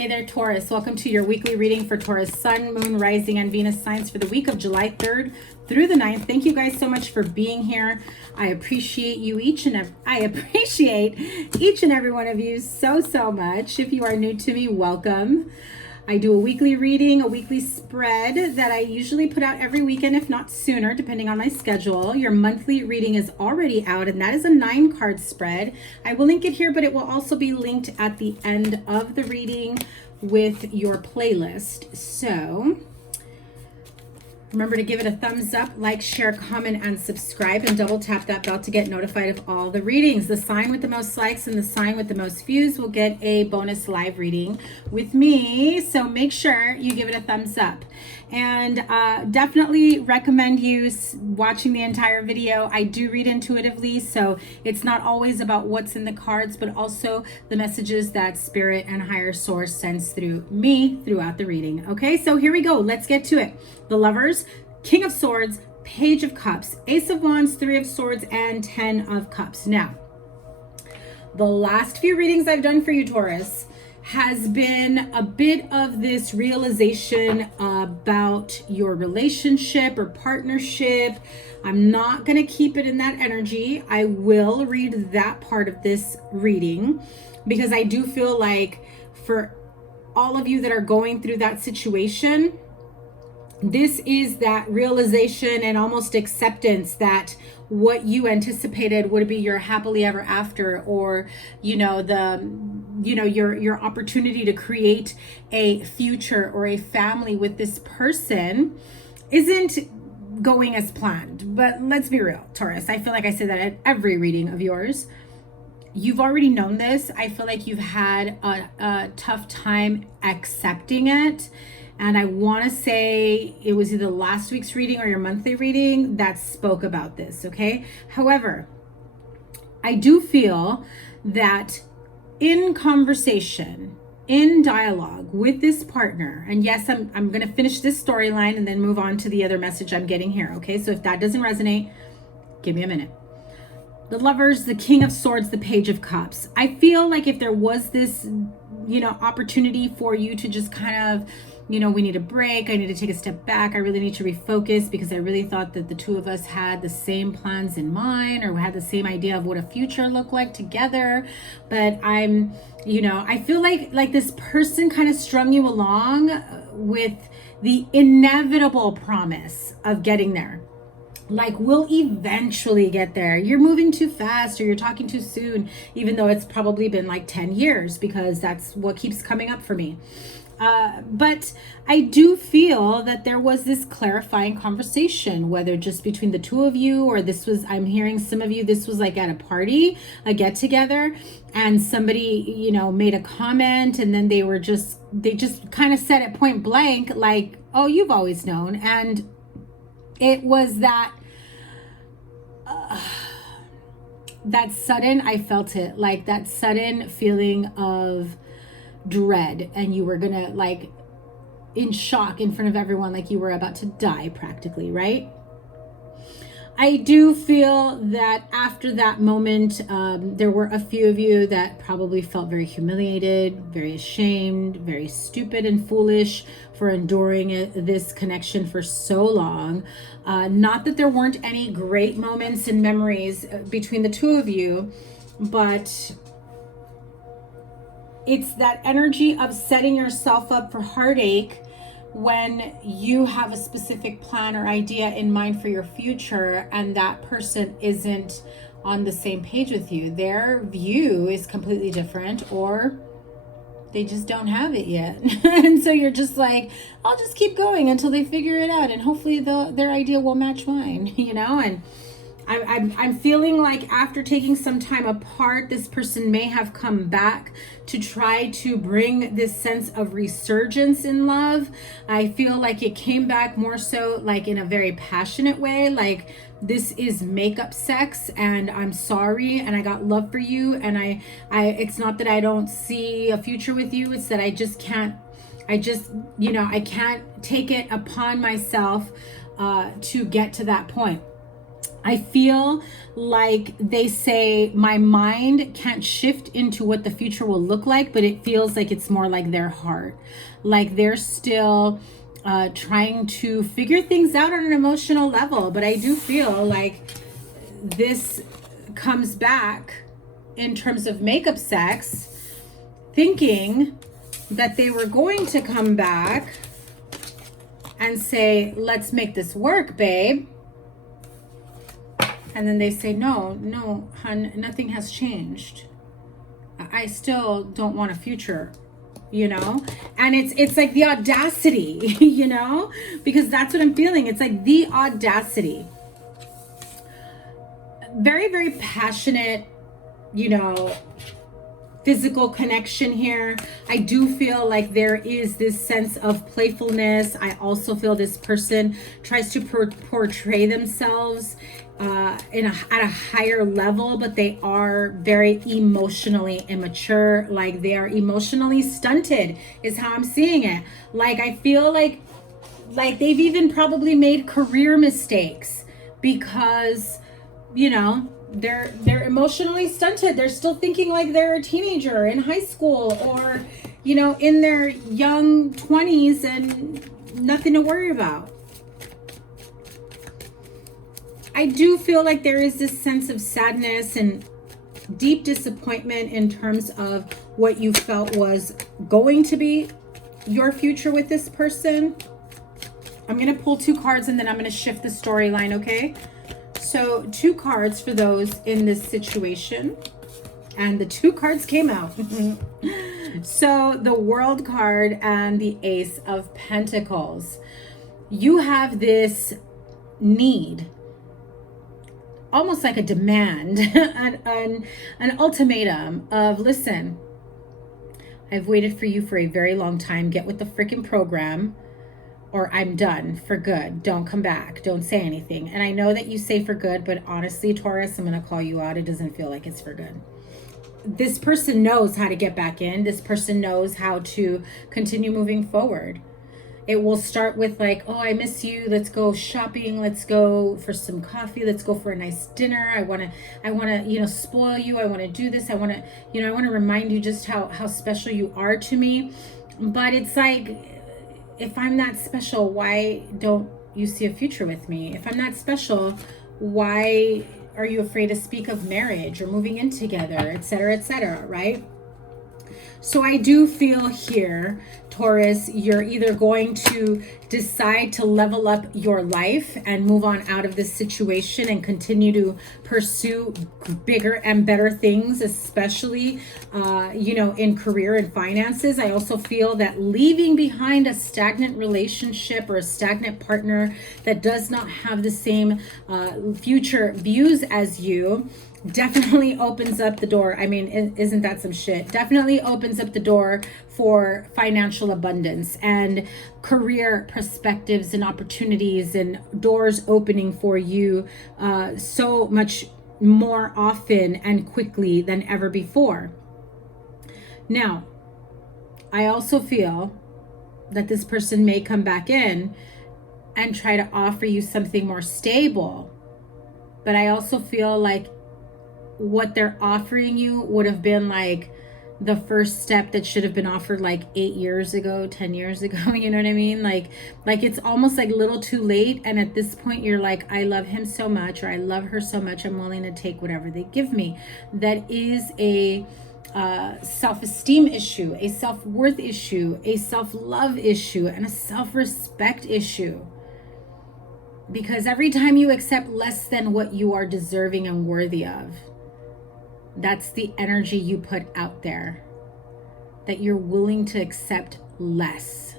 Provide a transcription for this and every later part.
Hey there, Taurus. Welcome to your weekly reading for Taurus Sun, Moon, Rising, and Venus signs for the week of July 3rd through the 9th. Thank you guys so much for being here. I appreciate you I appreciate each and every one of you so much. If you are new to me, welcome. I do a weekly reading, a weekly spread that I usually put out every weekend, if not sooner, depending on my schedule. Your monthly reading is already out, and that is a 9-card spread. I will link it here, but it will also be linked at the end of the reading with your playlist. So remember to give it a thumbs up, like, share, comment, and subscribe, and double tap that bell to get notified of all the readings. The sign with the most likes and the sign with the most views will get a bonus live reading with me. So make sure you give it a thumbs up. And definitely recommend you watching the entire video. I do read intuitively, so it's not always about what's in the cards, but also the messages that Spirit and Higher Source sends through me throughout the reading. Okay, so here we go. Let's get to it. The Lovers, King of Swords, Page of Cups, Ace of Wands, 3 of Swords, and 10 of Cups. Now, the last few readings I've done for you, Taurus, has been a bit of this realization about your relationship or partnership. I'm not going to keep it in that energy. I will read that part of this reading because I do feel like for all of you that are going through that situation, this is that realization and almost acceptance that what you anticipated would be your happily ever after, or your opportunity to create a future or a family with this person isn't going as planned. But let's be real, Taurus. I feel like I say that at every reading of yours. You've already known this. I feel like you've had a tough time accepting it. And I want to say it was either last week's reading or your monthly reading that spoke about this, okay? However, I do feel that in conversation, in dialogue with this partner, and yes, I'm going to finish this storyline and then move on to the other message I'm getting here, okay? So if that doesn't resonate, give me a minute. The Lovers, the King of Swords, the Page of Cups. I feel like if there was this, opportunity for you to just kind of, we need a break. I need to take a step back. I really need to refocus because I really thought that the two of us had the same plans in mind or had the same idea of what a future looked like together. But I feel like this person kind of strung you along with the inevitable promise of getting there. Like, we'll eventually get there. You're moving too fast or you're talking too soon, even though it's probably been like 10 years because that's what keeps coming up for me. But I do feel that there was this clarifying conversation, whether just between the two of you or I'm hearing some of you, this was like at a party, a get together, and somebody, made a comment and then they just kind of said it point blank, like, oh, you've always known. And it was that sudden, I felt it, like that sudden feeling of dread, and you were gonna like in shock in front of everyone, like you were about to die practically, right? I do feel that after that moment, there were a few of you that probably felt very humiliated, very ashamed, very stupid and foolish for enduring this connection for so long. Not that there weren't any great moments and memories between the two of you, but it's that energy of setting yourself up for heartache when you have a specific plan or idea in mind for your future and that person isn't on the same page with you. Their view is completely different, or they just don't have it yet. And so you're just like, I'll just keep going until they figure it out, and hopefully their idea will match mine, and I'm feeling like after taking some time apart, this person may have come back to try to bring this sense of resurgence in love. I feel like it came back more so like in a very passionate way, like this is makeup sex and I'm sorry and I got love for you, and I it's not that I don't see a future with you, it's that I can't take it upon myself to get to that point. I feel like they say my mind can't shift into what the future will look like, but it feels like it's more like their heart. Like they're still trying to figure things out on an emotional level. But I do feel like this comes back in terms of makeup sex, thinking that they were going to come back and say, let's make this work, babe. And then they say, no, hun, nothing has changed. I still don't want a future, you know? And it's like the audacity, you know? Because that's what I'm feeling. It's like the audacity. Very, very passionate, you know, physical connection here. I do feel like there is this sense of playfulness. I also feel this person tries to portray themselves at a higher level, but they are very emotionally immature. Like they are emotionally stunted is how I'm seeing it. Like I feel like they've even probably made career mistakes because, you know, they're emotionally stunted. They're still thinking like they're a teenager in high school, or, you know, in their young 20s and nothing to worry about. I do feel like there is this sense of sadness and deep disappointment in terms of what you felt was going to be your future with this person. I'm going to pull 2 cards and then I'm going to shift the storyline, okay? So 2 cards for those in this situation. And the 2 cards came out. So the World card and the Ace of Pentacles. You have this need, almost like a demand, an ultimatum of, listen, I've waited for you for a very long time. Get with the freaking program, or I'm done for good. Don't come back. Don't say anything. And I know that you say for good, but honestly, Taurus, I'm going to call you out. It doesn't feel like it's for good. This person knows how to get back in. This person knows how to continue moving forward. It will start with like, oh, I miss you. Let's go shopping. Let's go for some coffee. Let's go for a nice dinner. I want to, you know, spoil you. I want to do this. I want to, you know, I want to remind you just how special you are to me. But it's like, if I'm that special, why don't you see a future with me? If I'm that special, why are you afraid to speak of marriage or moving in together, etc., right? So I do feel here, Taurus, you're either going to decide to level up your life and move on out of this situation and continue to pursue bigger and better things, especially, you know, in career and finances. I also feel that leaving behind a stagnant relationship or a stagnant partner that does not have the same future views as you definitely opens up the door. I mean, isn't that some shit? Definitely opens up the door for financial abundance and career perspectives and opportunities and doors opening for you so much more often and quickly than ever before. Now, I also feel that this person may come back in and try to offer you something more stable. But I also feel like what they're offering you would have been like the first step that should have been offered like 8 years ago, 10 years ago. You know what I mean? Like it's almost like a little too late. And at this point you're like, I love him so much, or I love her so much, I'm willing to take whatever they give me. That is a self-esteem issue, a self-worth issue, a self-love issue, and a self-respect issue. Because every time you accept less than what you are deserving and worthy of, that's the energy you put out there, that you're willing to accept less,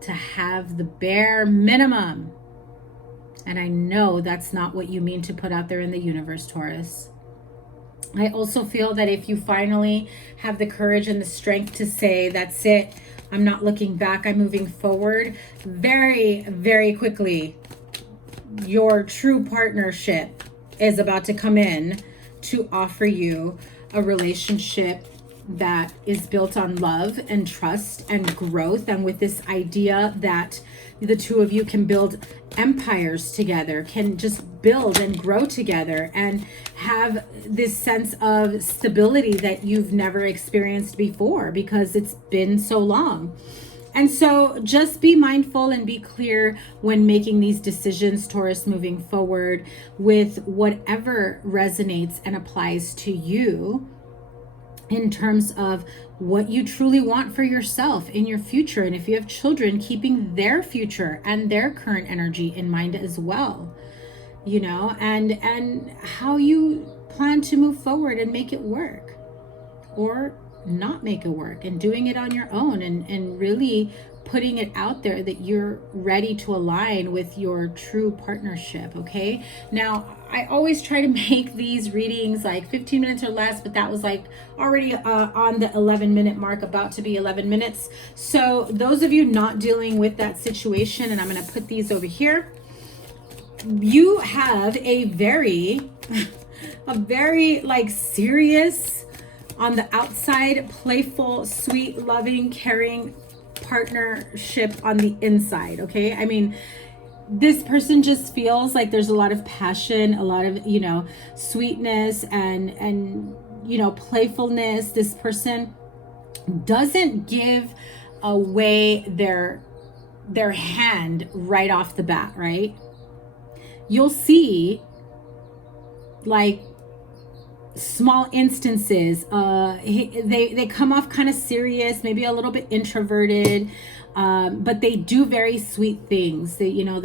to have the bare minimum. And I know that's not what you mean to put out there in the universe, Taurus. I also feel that if you finally have the courage and the strength to say, that's it, I'm not looking back, I'm moving forward, very, very quickly, your true partnership is about to come in to offer you a relationship that is built on love and trust and growth, and with this idea that the two of you can build empires together, can just build and grow together and have this sense of stability that you've never experienced before because it's been so long. And so just be mindful and be clear when making these decisions, Taurus, moving forward with whatever resonates and applies to you in terms of what you truly want for yourself in your future. And if you have children, keeping their future and their current energy in mind as well, you know, and how you plan to move forward and make it work, or not make it work, and doing it on your own, and really putting it out there that you're ready to align with your true partnership. Okay, now I always try to make these readings like 15 minutes or less, but that was like already on the 11-minute mark, about to be 11 minutes. So those of you not dealing with that situation, and I'm going to put these over here, you have a very like serious, on the outside, playful, sweet, loving, caring partnership on the inside. Okay, I mean, this person just feels like there's a lot of passion, a lot of, you know, sweetness and you know, playfulness. This person doesn't give away their hand right off the bat, right? You'll see like small instances, they come off kind of serious, maybe a little bit introverted, but they do very sweet things. They, you know,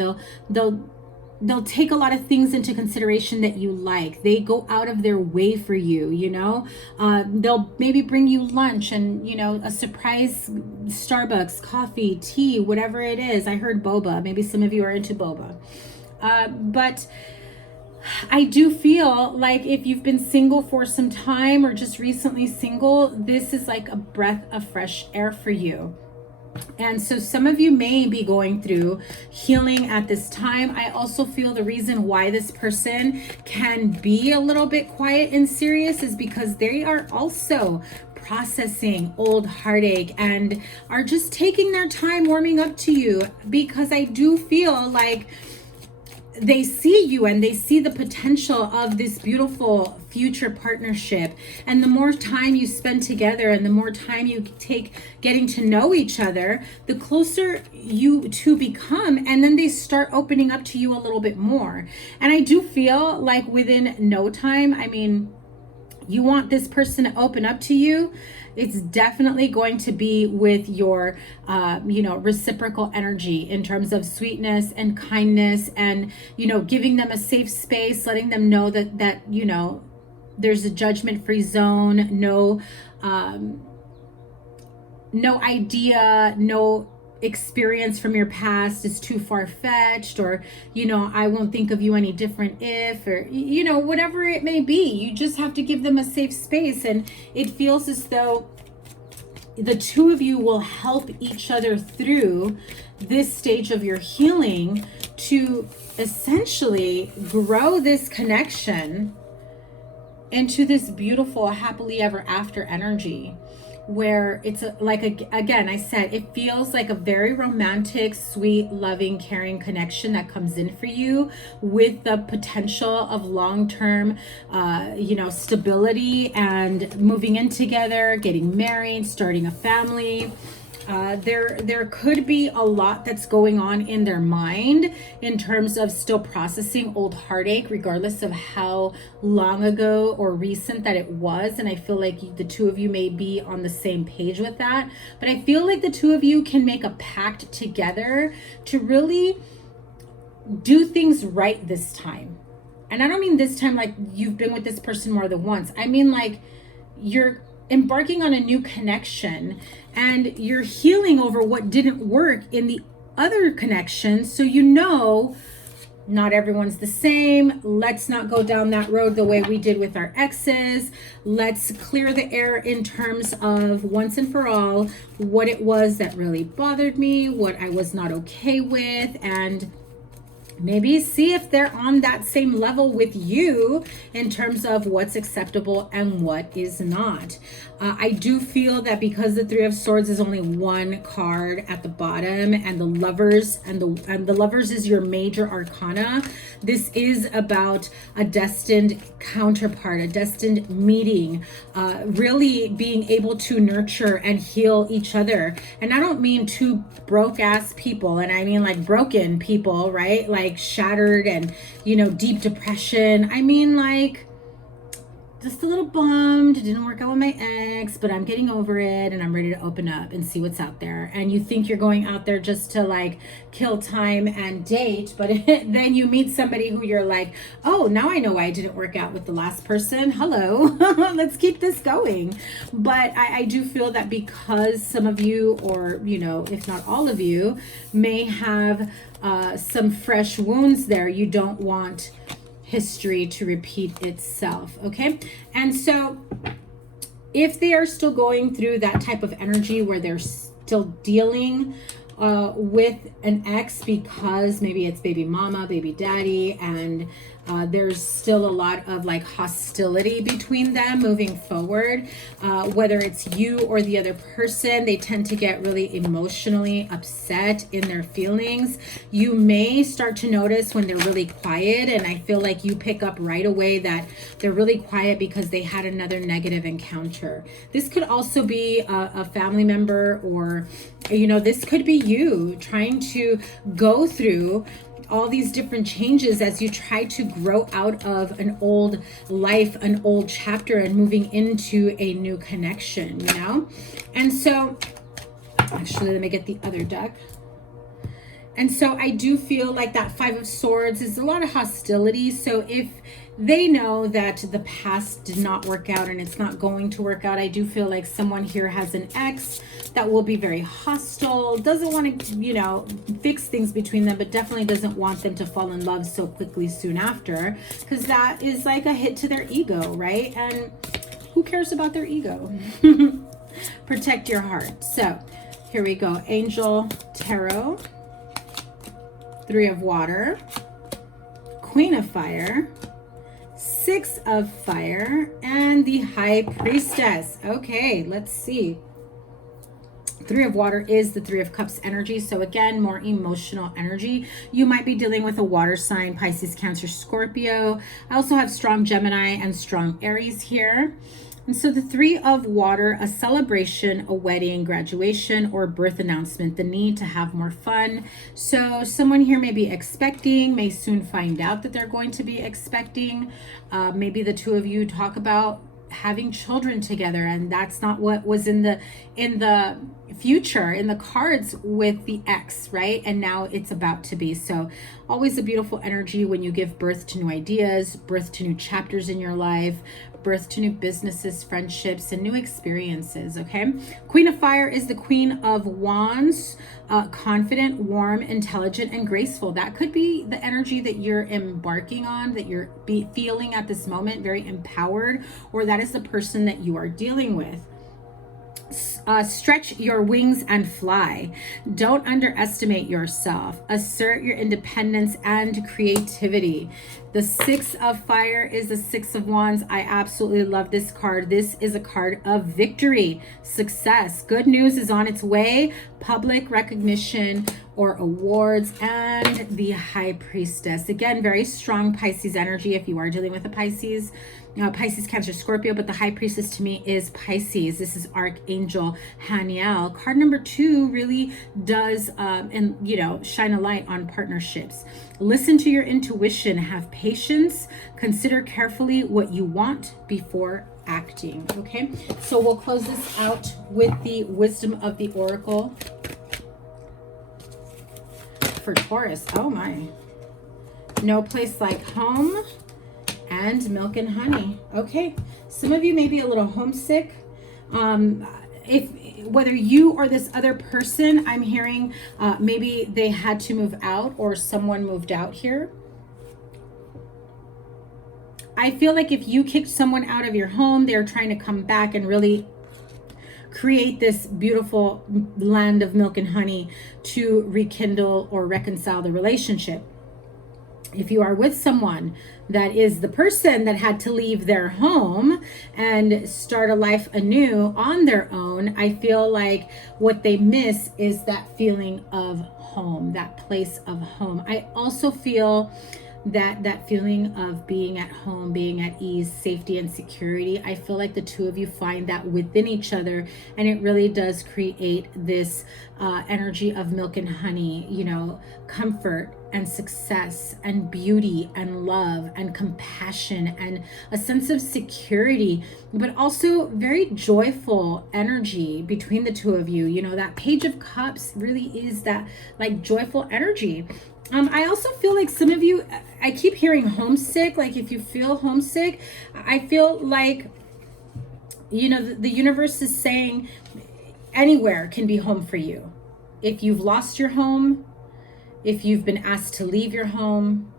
they'll take a lot of things into consideration that you like. They go out of their way for you, you know. They'll maybe bring you lunch and, you know, a surprise Starbucks, coffee, tea, whatever it is. I heard boba. Maybe some of you are into boba. But I do feel like if you've been single for some time or just recently single, this is like a breath of fresh air for you. And so some of you may be going through healing at this time. I also feel the reason why this person can be a little bit quiet and serious is because they are also processing old heartache and are just taking their time warming up to you, because I do feel like they see you and they see the potential of this beautiful future partnership. And the more time you spend together and the more time you take getting to know each other, the closer you two become, and then they start opening up to you a little bit more. And I do feel like within no time, I mean, you want this person to open up to you. It's definitely going to be with your, you know, reciprocal energy in terms of sweetness and kindness, and, you know, giving them a safe space, letting them know that, you know, there's a judgment-free zone, no idea, no experience from your past is too far-fetched, or, you know, I won't think of you any different if, or, you know, whatever it may be. You just have to give them a safe space, and it feels as though the two of you will help each other through this stage of your healing to essentially grow this connection into this beautiful happily ever after energy, where it's again, I said, it feels like a very romantic, sweet, loving, caring connection that comes in for you, with the potential of long-term, you know, stability and moving in together, getting married, starting a family. There could be a lot that's going on in their mind in terms of still processing old heartache, regardless of how long ago or recent that it was. And I feel like the two of you may be on the same page with that. But I feel like the two of you can make a pact together to really do things right this time. And I don't mean this time like you've been with this person more than once. I mean like you're embarking on a new connection and you're healing over what didn't work in the other connection. So, you know, not everyone's the same. Let's not go down that road the way we did with our exes. Let's clear the air in terms of once and for all what it was that really bothered me, what I was not okay with, and maybe see if they're on that same level with you in terms of what's acceptable and what is not. I do feel that because the Three of Swords is only one card at the bottom, and the Lovers, and the Lovers is your major arcana, this is about a destined counterpart, a destined meeting, really being able to nurture and heal each other. And I don't mean two broke ass people, and I mean like broken people, right? Like shattered and, you know, deep depression. I mean like just a little bummed, it didn't work out with my ex, but I'm getting over it and I'm ready to open up and see what's out there. And you think you're going out there just to like kill time and date, but then you meet somebody who you're like, oh, now I know why it didn't work out with the last person. Hello, let's keep this going. But I do feel that because some of you, or, you know, if not all of you, may have some fresh wounds there, you don't want history to repeat itself. Okay. And so if they are still going through that type of energy where they're still dealing with an ex, because maybe it's baby mama, baby daddy, and there's still a lot of like hostility between them moving forward, whether it's you or the other person, they tend to get really emotionally upset in their feelings. You may start to notice when they're really quiet, and I feel like you pick up right away that they're really quiet because they had another negative encounter. This could also be a family member, or, you know, this could be you trying to go through all these different changes as you try to grow out of an old life, an old chapter, and moving into a new connection, you know? And so, actually, let me get the other deck. And so I do feel like that Five of Swords is a lot of hostility. So if they know that the past did not work out and it's not going to work out, I do feel like someone here has an ex that will be very hostile, doesn't want to, you know, fix things between them, but definitely doesn't want them to fall in love so quickly soon after, because that is like a hit to their ego, right? And who cares about their ego? Protect your heart. So here we go. Angel Tarot, Three of Water, Queen of Fire, Six of Fire, and the High Priestess. Okay, let's see. Three of Water is the Three of Cups energy. So again, more emotional energy. You might be dealing with a water sign, Pisces, Cancer, Scorpio. I also have strong Gemini and strong Aries here. And so the Three of Water, a celebration, a wedding, graduation, or birth announcement, the need to have more fun. So someone here may be expecting, may soon find out that they're going to be expecting. Maybe the two of you talk about having children together, and that's not what was in the future, in the cards with the ex, right? And now it's about to be. So always a beautiful energy when you give birth to new ideas, birth to new chapters in your life, birth to new businesses, friendships, and new experiences. Okay. Queen of Fire is the Queen of Wands, confident, warm, intelligent, and graceful. That could be the energy that you're embarking on, that you're feeling at this moment, very empowered, or that is the person that you are dealing with. Stretch your wings and fly. Don't underestimate yourself. Assert your independence and creativity. The Six of Fire is the Six of Wands. I absolutely love this card. This is a card of victory, success. Good news is on its way. Public recognition or awards, and the High Priestess. Again, very strong Pisces energy if you are dealing with a Pisces. Pisces, Cancer, Scorpio, but the High Priestess to me is Pisces. This is Archangel Haniel. Card number 2 really does, shine a light on partnerships. Listen to your intuition, have patience, consider carefully what you want before acting. Okay, so we'll close this out with the wisdom of the Oracle for Taurus. Oh my. No place like home. And milk and honey. Okay, some of you may be a little homesick. Whether you or this other person, I'm hearing maybe they had to move out or someone moved out here. I feel like if you kicked someone out of your home, they're trying to come back and really create this beautiful land of milk and honey to rekindle or reconcile the relationship. If you are with someone that is the person that had to leave their home and start a life anew on their own, I feel like what they miss is that feeling of home, that place of home. I also feel that feeling of being at home, being at ease, safety, and security. I feel like the two of you find that within each other, and it really does create this energy of milk and honey, you know, comfort and success and beauty and love and compassion and a sense of security, but also very joyful energy between the two of you. You know, that Page of Cups really is that like joyful energy. I also feel like some of you, I keep hearing homesick. Like if you feel homesick, I feel like, you know, the universe is saying anywhere can be home for you. If you've lost your home, if you've been asked to leave your home,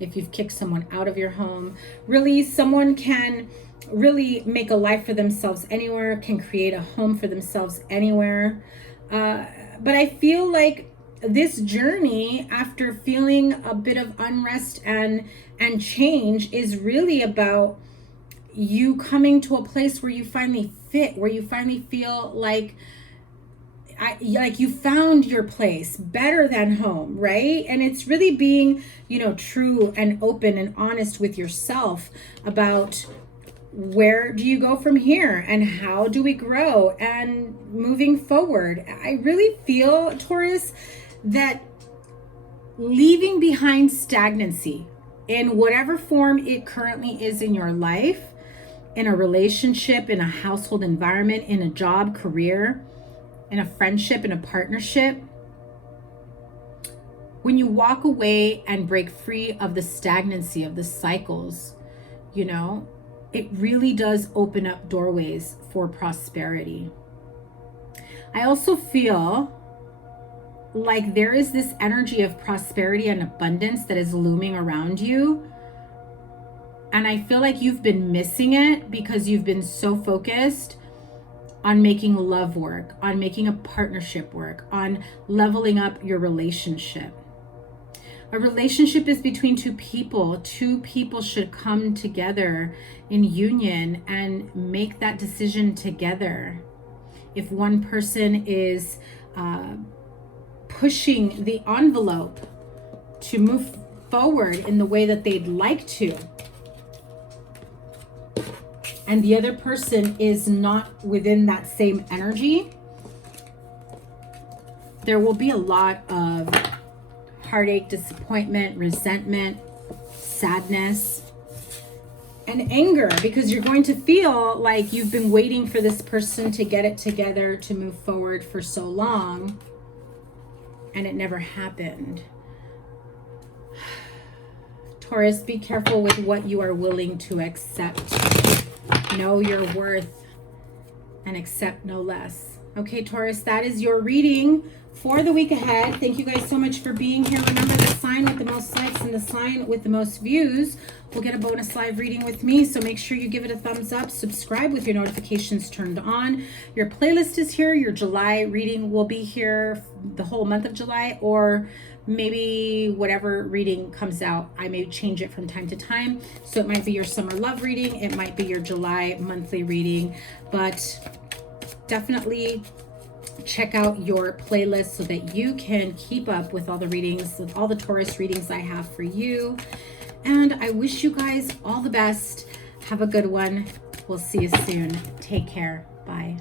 if you've kicked someone out of your home, really someone can really make a life for themselves anywhere, can create a home for themselves anywhere. But I feel like this journey, after feeling a bit of unrest and change, is really about you coming to a place where you finally fit, where you finally feel like you found your place better than home, right? And it's really being, you know, true and open and honest with yourself about where do you go from here and how do we grow and moving forward. I really feel, Taurus, that leaving behind stagnancy in whatever form it currently is in your life, in a relationship, in a household environment, in a job, career, in a friendship, in a partnership, when you walk away and break free of the stagnancy of the cycles, you know, it really does open up doorways for prosperity. I also feel like there is this energy of prosperity and abundance that is looming around you. And I feel like you've been missing it because you've been so focused on making love work, on making a partnership work, on leveling up your relationship. A relationship is between two people. Two people should come together in union and make that decision together. If one person is pushing the envelope to move forward in the way that they'd like to, and the other person is not within that same energy, there will be a lot of heartache, disappointment, resentment, sadness, and anger, because you're going to feel like you've been waiting for this person to get it together to move forward for so long, and it never happened. Taurus, be careful with what you are willing to accept. Know your worth and accept no less. Okay, Taurus, that is your reading for the week ahead. Thank you guys so much for being here. Remember, the sign with the most likes and the sign with the most views will get a bonus live reading with me. So make sure you give it a thumbs up, subscribe with your notifications turned on. Your playlist is here. Your July reading will be here the whole month of July, or maybe whatever reading comes out, I may change it from time to time. So it might be your summer love reading, it might be your July monthly reading, but definitely check out your playlist so that you can keep up with all the readings, with all the Taurus readings I have for you. And I wish you guys all the best. Have a good one. We'll see you soon. Take care. Bye.